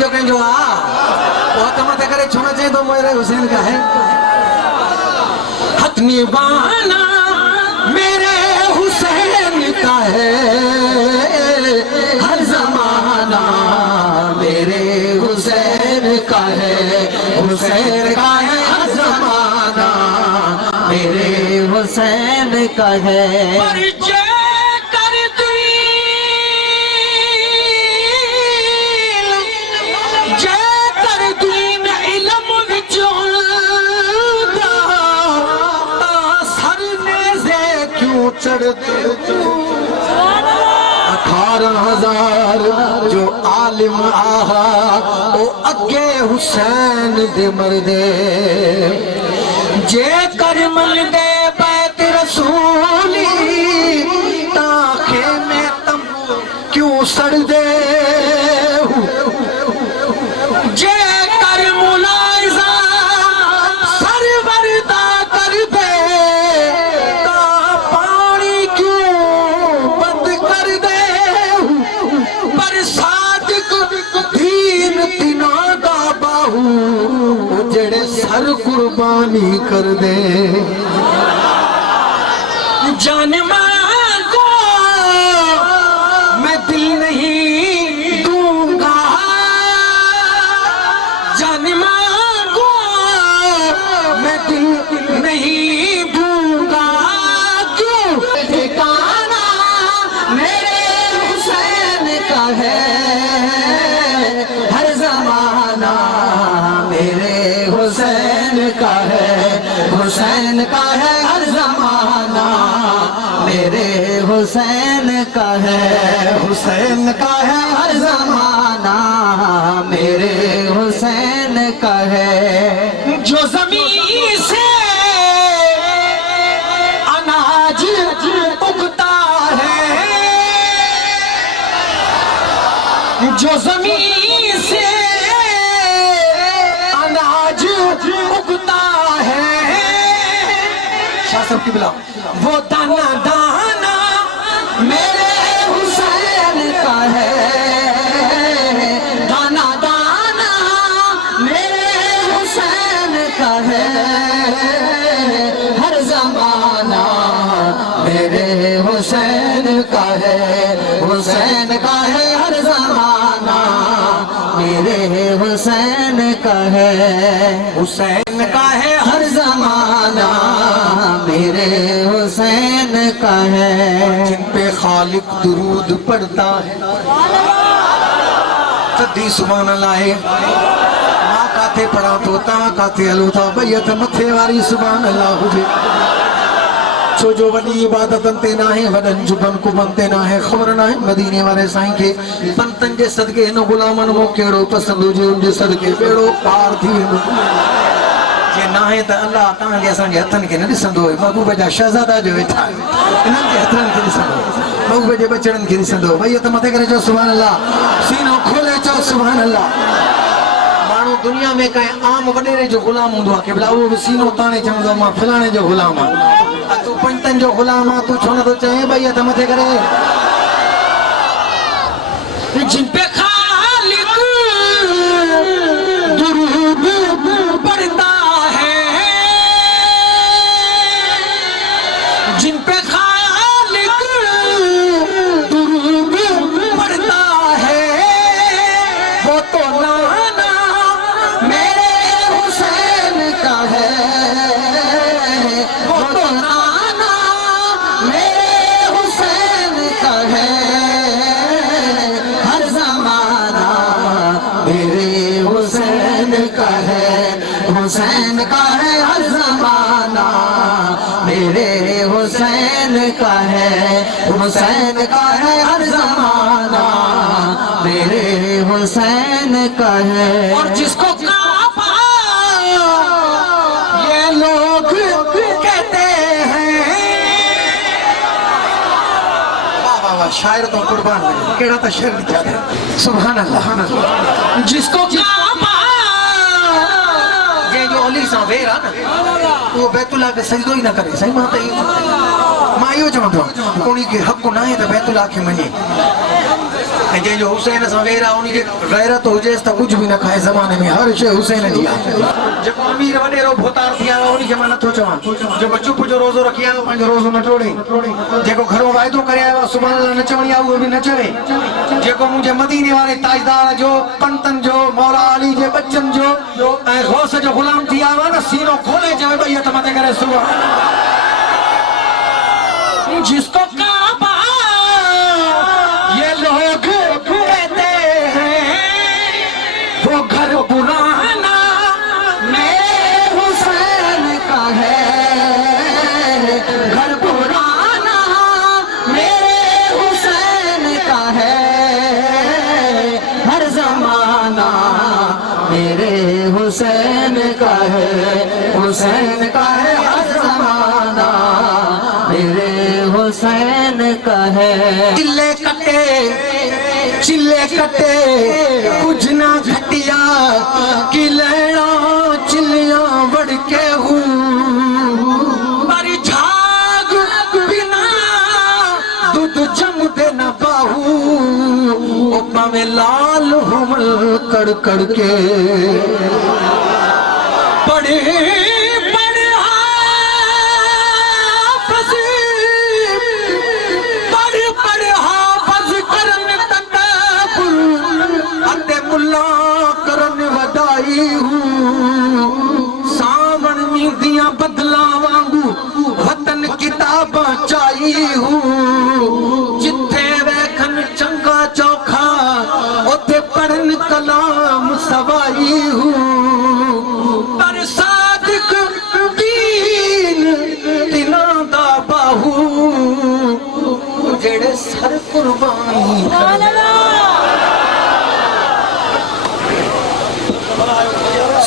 जो कहीं जो बहुत मत करे छूना चाहिए तो मेरे हुसैन का है। हक निभाना मेरे हुसैन का है, हर जमाना मेरे हुसैन का है, हुसैन का है हर जमाना मेरे हुसैन का है। चढ़ते 18,000 जो आलिम आहा ओ अगे हुसैन दे मरदे, जे कर मन दे बैत रसूली ताखे में तम क्यों सड़ दे, जे कर मुलाइजा सरवरदा कर दे जेड़े सर कुर्बानी कर दे। जान मांगो मैं दिल नहीं दूंगा, जान मांगो मैं दिल नहीं दूंगा, क्यों ठिकाना मेरे हुसैन का है, हर जमाना मेरे हुसैन का है, हुसैन का है हर जमाना मेरे हुसैन का है, हुसैन का है हर जमाना मेरे हुसैन का है। जो ज़मीन से अनाज उगता है, जो ज़मीन से उगता है, शास्त्र की बिला वो दाना दाना मेरे हुसैन का है, दाना दाना मेरे हुसैन का है, हर जमाना मेरे हुसैन का है, हुसैन का है हर जमाना मेरे हुसैन का है, हुसैन का है हर जमाना मेरे हुसैन का है। जिन पे खालिक दुरूद पढ़ता है तदी सुभान अल्लाह है, मां काते पढ़ा तो ता काते हलो था बैयत मथे वारी सुभान अल्लाह हुजे, छो जो वॾी इबादतन ते ना है, वॾन जुबन कुबन ते ना है, ख़बर ना है मदीने वाले साईं के पंतन जे सदके हिन गुलामन मो केड़ो पसंद हुजे उन जे सदके बेड़ो पार थी वेंदो। जे ना है त अल्लाह तहां जे असां जे हथन के न ॾिसंदो, महबूब जा शहज़ादा जो वेठा इन्हनि जे हथन के ॾिसंदो, महबूब जे बचड़न के ॾिसंदो। भई त मथे करे चओ सुभान अल्लाह, सीनो खोले चओ सुभान अल्लाह। माण्हू दुनिया में कंहिं आम वॾेरे जो गुलाम हूंदो आहे कि भला उहो बि सीनो ताणे चवंदो मां फलाणे जो गुलाम आहियां, तू पंजतन जो गुलाम आहे, तू छो नथो चए भई हथ मथे करे। जिन पे खालिक दुरूद पढ़ता है, जिन पे खालिक दुरूद पढ़ता है, वो तो नाना मेरे हुसैन का है, वो तो नाना मेरे हुसैन का है, हर जमाना मेरे हुसैन का है, हुसैन का है हर जमाना मेरे हुसैन का है, हुसैन का है हर जमाना मेरे हुसैन का है। और जिसको काबा ये लोग कहते हैं, वाह वाह वाह, शायर तो कुर्बान है, केड़ा तो शेर लिखा है, सुभान अल्लाह। जिसको काबा जे जो अली सा वेरा ना वो बैतुल्लाह के सजदो ही ना करे, सही बात है। मां यो चवंदो कोणी के हक ना है तो बैतुल्लाह के मने, ऐं जो हुसैन सां वेर आहे उनखे गैरत हुजेसि त कुझु बि न खाए ज़माने में हर शइ हुसैन जी आहे जेको अमीर वॾेरो भोतार थी आयो उनखे मां नथो चवां जेको चुप जो रोज़ो रखी आयो पंहिंजो रोज़ो न टोड़े जेको घरो वाइदो करे आयो आहे सुभाणे लाइ न चवणी आहे उहो बि न चवे जेको मुंहिंजे मदीने वारे ताजदार जो पंतन जो मौला अली जे बच्चन जो ऐं गौस जो गुलाम थी आयो आहे न सीनो खोले चवे भई हथ मथे करे सुभाणे जिसको काबा ये लोग कहते हैं वो घर पुराना मेरे हुसैन का है घर पुराना मेरे हुसैन का है हर जमाना मेरे हुसैन का है हुसैन का है हर जमाना मेरे हुसैन का है चिल्ले कटे कुछ ना घटिया कि लैला चिल्लियां बढ़ के हूँ पर झाग बिना दूध जम दे न बाहू ओपा में लाल हमल कड़ कड़ के पड़े बदला वांगू वतन किताबा चाही हूँ जिथे वैखन चंगा चौखा उथे पढ़न कलाम सवाई हूँ पर सादिक दीन दिना दा बाहू जेड़े सर कुर्बानी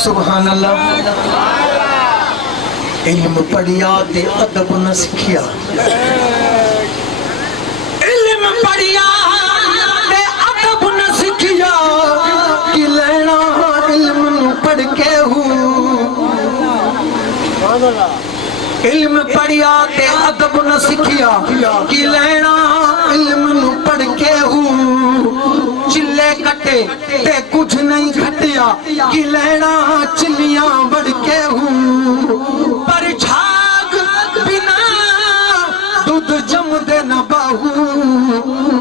सुभान अल्लाह इल्म पढ़िया ते अदब न सिखिया इल्म पढ़िया ते अदब न सिखिया कि लेना इल्म नु पढ़ के हूँ इल्म पढ़िया ते अदब न सिखिया कि लेना इल्म नु पढ़ के हूँ चिल्ले कटे ते कुछ नहीं घटिया कि लेना चिल्लियां बढ़ के हूँ पर झाग बिना दूध जम दे न बाहू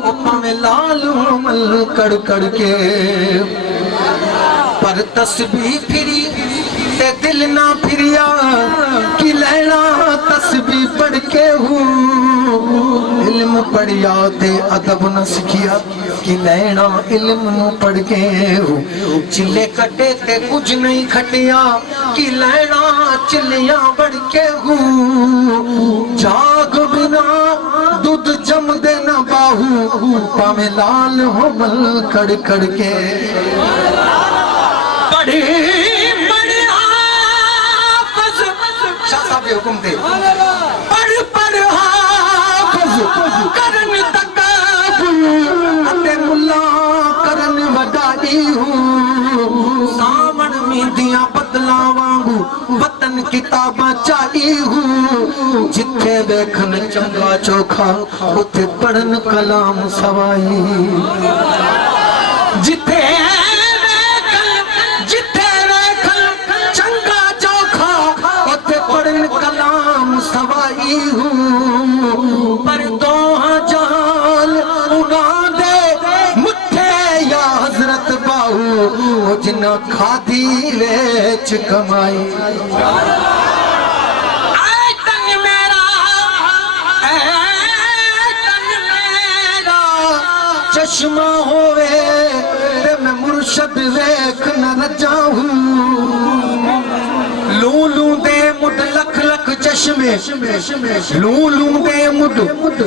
ओपा में लाल मल कड़ कड़ के पर तस्बीह फिरी ते दिल ना फिरिया कि लेना तस्बीह पढ़ के हूँ इल्म पढ़िया ते अदब न सिखिया कि लेना इल्म नु पढ़ के हूँ चिल्ले कटे ते कुछ नहीं खटिया कि लेना चिल्लियां बढ़ के हूँ जाग बिना दूध जम दे न बाहू पावे लाल हो मल कड़ कड़ के पढ़े हुकुम थे पढ़ पढ़ हाफिज करन तकाबुल मुल्ला करन वडाई हूँ सावण में दिया बदला वांगू वतन किताबा चाही हूँ जिथे देखन चंगा चोखा उथे पढ़न कलाम सवाई जिथे कलाम सवाई हूँ पर दो जाल उना दे मुठे या हजरत बाहू जिना खादी वेच कमाई चश्मा होवे ते मैं मुर्शद वेख न जाऊं लूलू दे मुड लख लख चश्मे लूलू दे मुड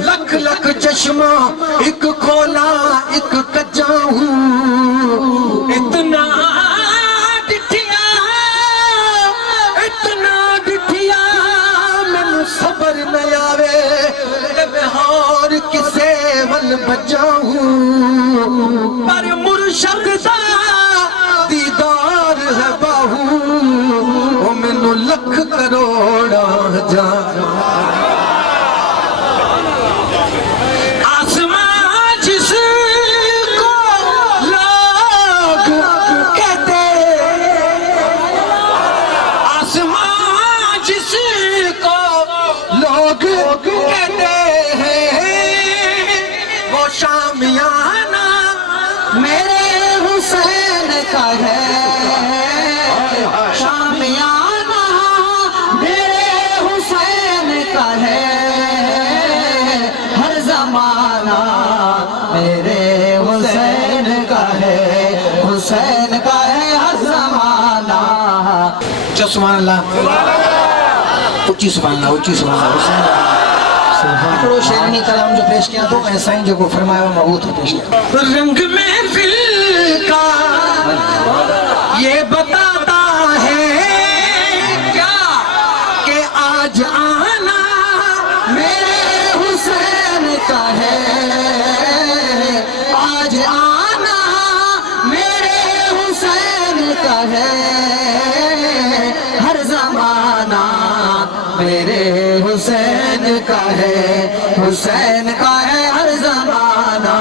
लख लख चश्मा एक खोला एक कच्चा हूँ इतना डिठिया मैनू सबर न आवे और किसे वल बजाऊं पर मुर्शद दा दीदार है बाहू ओ मैनू लख करोड़ा हजार आसमां जिस का है शामियाना मेरे हुसैन का है हर जमाना मेरे हुसैन का है हुसैन का है हर जमाना जो सुभान अल्लाह ऊंची सुभान अल्लाह ऊंची सुभान अल्लाह हुसैन हिकिड़ो शेरनी कलाम जो पेश किया तो ऐसा ही जो फरमायो मां वो तो पेश किया रंग महफिल का ये बताता है क्या कि आज आना मेरे हुसैन का है आज आना मेरे हुसैन का है हर जमाना मेरे हुसैन का है हुसैन का है हर जमाना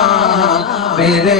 मेरे